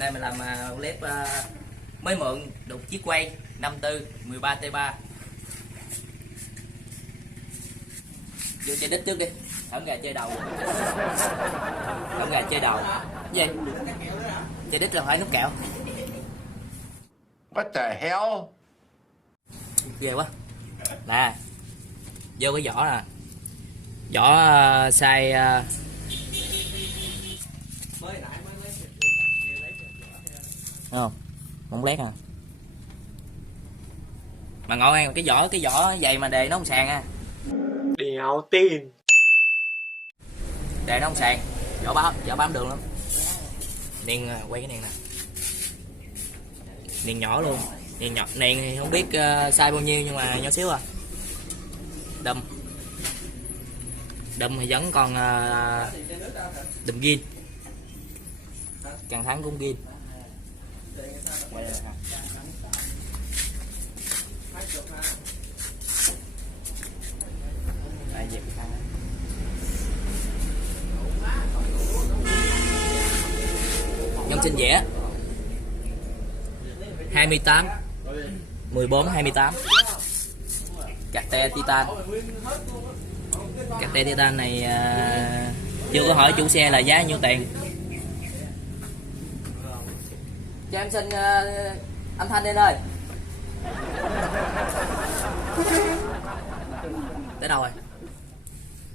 Nay mình làm clip mới mượn được chiếc quay 54 13T3. Vô chơi đít trước đi. Thẩm gà chơi đầu. Thẩm gà chơi đầu. Gì? Chơi đít là phải nút kẹo. What the hell? Ghê quá. Nè. Vô cái vỏ nè. Vỏ size không? Không lét à. Mà ngồi ăn cái vỏ dày mà đề nó không sàn à. Đéo tin. Đề nó không sàn. Vỏ bám đường lắm. Niên quay cái niên nè. Niên nhỏ luôn. Niên nhỏ, niên thì không biết size bao nhiêu nhưng mà nhỏ xíu à. Đâm thì vẫn còn đùm gin. Càng thắng cũng gin. Nhân sinh vẽ 28 14 28 Carte Titan. Carte Titan này chưa có hỏi chủ xe là giá nhiêu tiền. Cho em xin âm thanh lên ơi. Tới đâu rồi?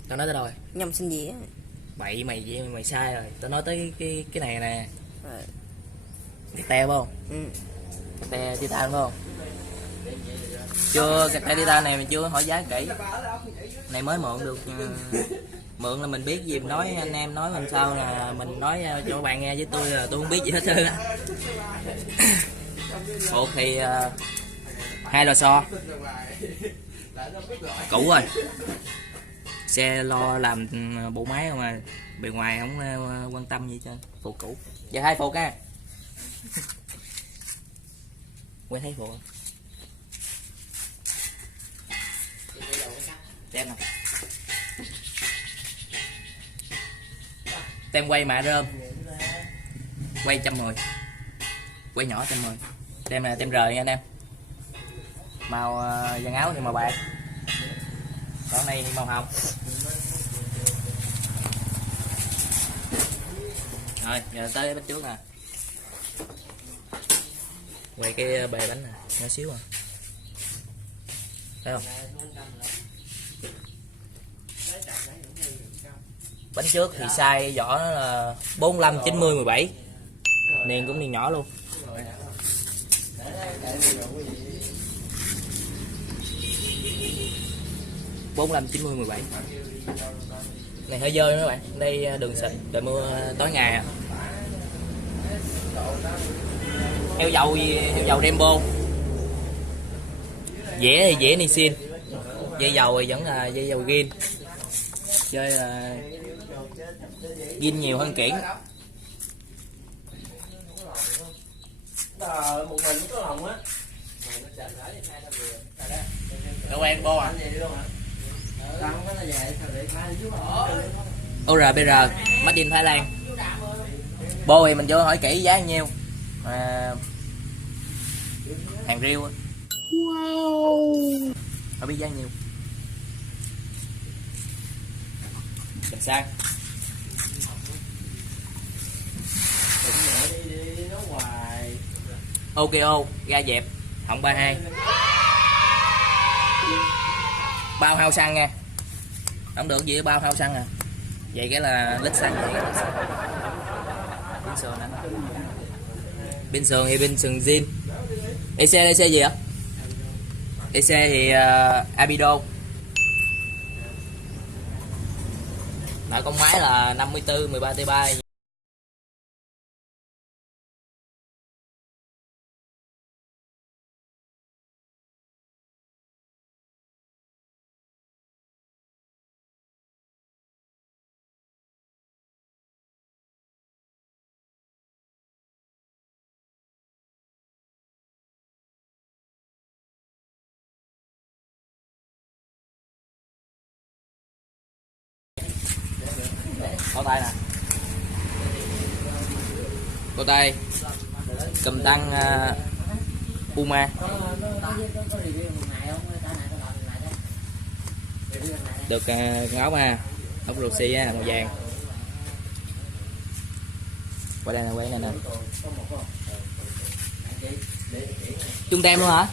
Tao nói tới đâu rồi? Nhầm xin gì á? Bậy mày sai rồi. Tao nói tới cái này nè. Carte phải không? Ừ. Carte Titan phải không? Chưa, Carte Titan này mình chưa hỏi giá kỹ. Này mới mượn được. Mượn là mình biết gì mình nói, anh em nói làm sao là mình nói cho bạn nghe, với tôi là tôi không biết gì hết trơn á. Một thì hai lò xo cũ rồi, xe lo làm bộ máy mà bề ngoài không quan tâm gì trơn. Phụ cũ giờ hai phụ ha. Quay thấy phụ tem nào, tem quay mạ rơm, quay 110, quay nhỏ 110. Tem này là tem rời nha anh em. Màu dàn áo thì màu bạc, còn này thì màu hồng. Rồi giờ tới bánh trước nè. Quay cái bề bánh nè, nhỏ xíu à, thấy không? Bánh trước thì size vỏ nó là 45 90 17. Niên cũng niên nhỏ luôn. Bốn 45 90 17. Này hơi dơ nữa các bạn. Đây đường xịn, trời mưa tối ngày à. Heo dầu Rembo. Dẻ thì dẻ Nissin. Dây dầu thì vẫn là dây dầu Gin. Chơi là Gin nhiều hơn kiển. Một mình có lòng á. Đâu quen Bo à? ORBR Made in Thái Lan. Bo thì mình vô hỏi kỹ giá bao nhiêu mà hàng riêu. Wow, không biết giá nhiêu. Cảnh sang OKO ga dẹp họng 32, bao hao xăng nha, không được gì bao hao xăng à. Vậy cái là lít xăng vậy. Pin sườn thì pin sườn zin. EC gì ạ? EC thì Abido. Nội con máy là 54 13T3. Bao tay nè, bao tay Cùm tăng Puma. Được con ốc ha, ốc Roxy á, màu vàng. Qua đây nè, quay này nè. Chung tem luôn hả?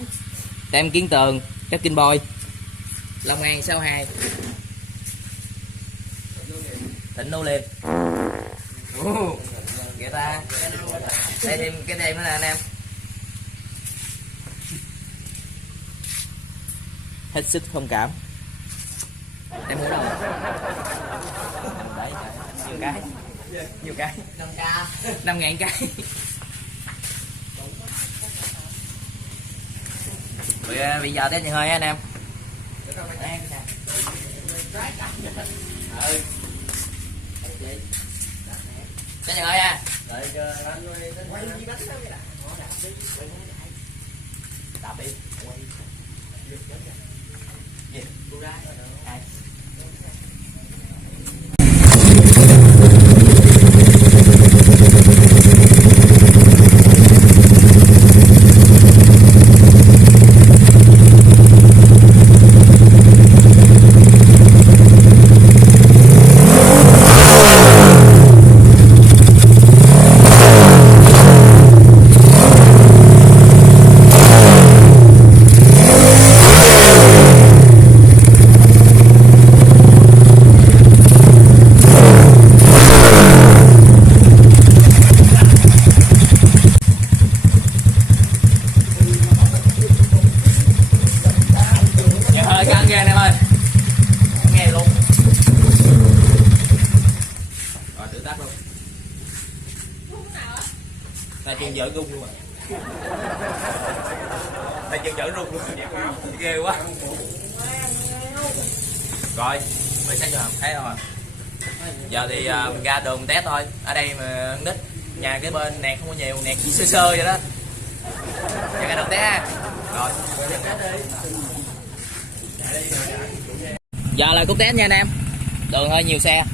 Tem Kiến Tường, các Kinh Boy. Long An 62. Tỉnh Nô Liêm. Kìa ta. Đây thêm cái tem nữa nè anh em. Hết sức thông cảm. Em mua đâu? Đấy, nhiều cái. Nhiều cái. 5k. 5.000 cái. Bây giờ test hơi anh em. Test hơi nha. Đạp đi. Tay chân dở rung luôn à. Tay chân dở rung luôn. Ghê quá. Rồi, mình sẽ làm thấy không à. Giờ thì mình ra đường test thôi. Ở đây mà nít nhà cái bên nẹt không có nhiều, nẹt chỉ sơ sơ vậy đó. Giờ ra đường test ha. Rồi. Giờ là cúc test nha anh em. Đường hơi nhiều xe.